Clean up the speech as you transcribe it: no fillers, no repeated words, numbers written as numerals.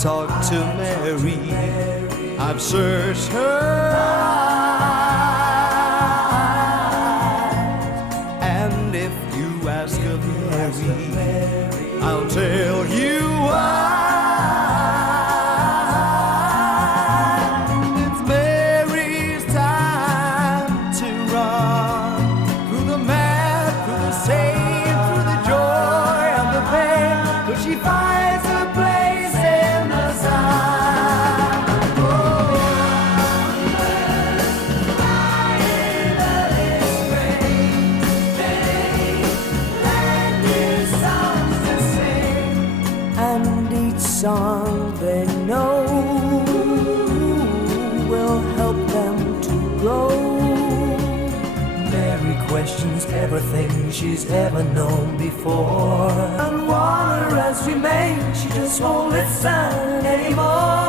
talk to Mary. I've searched her eyes, and if you ask of Mary, I'll tell you why. It's Mary's time to run through the mad, through the sane, through the joy and the pain, but she finds her place in the sun. Song they know will help them to grow. Mary questions everything she's ever known before, and wanderers remain, she just won't listen anymore.